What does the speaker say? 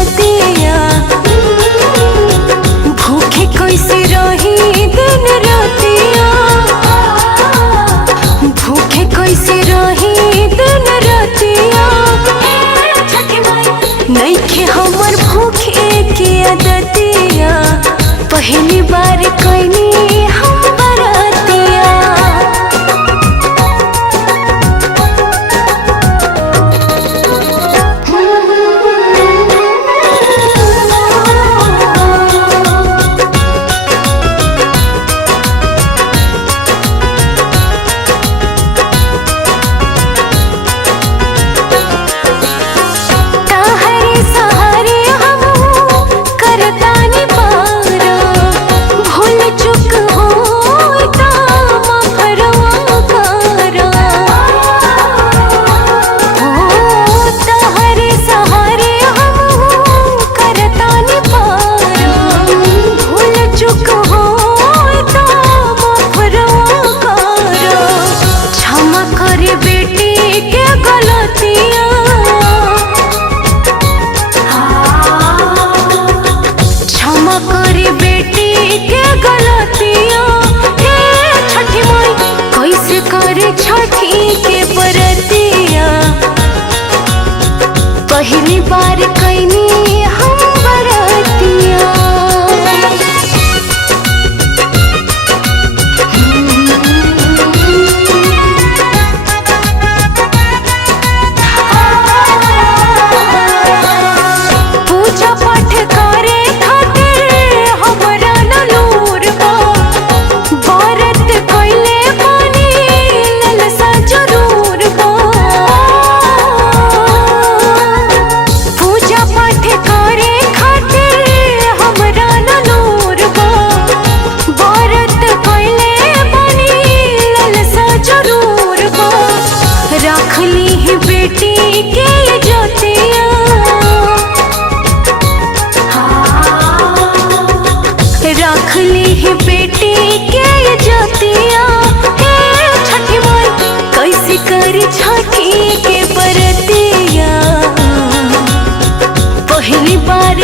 बरतिया। भूखे कैसे रही दिन रातिया, भूखे कैसे रही दिन रातिया। नइखे हमर भूखे के आदतिया, पहली बार कइनी हम बरतिया। छठी के बरतिया, पहली बार कइनी हम बरतिया। पूजा पाठ करे खातिर हमरा न लूर बा, व्रत कइले रखली ही बेटी के जोतिया। रखली ही बेटी के जोतिया। छठी माई कैसे करी छठी के बरतिया, पहली बार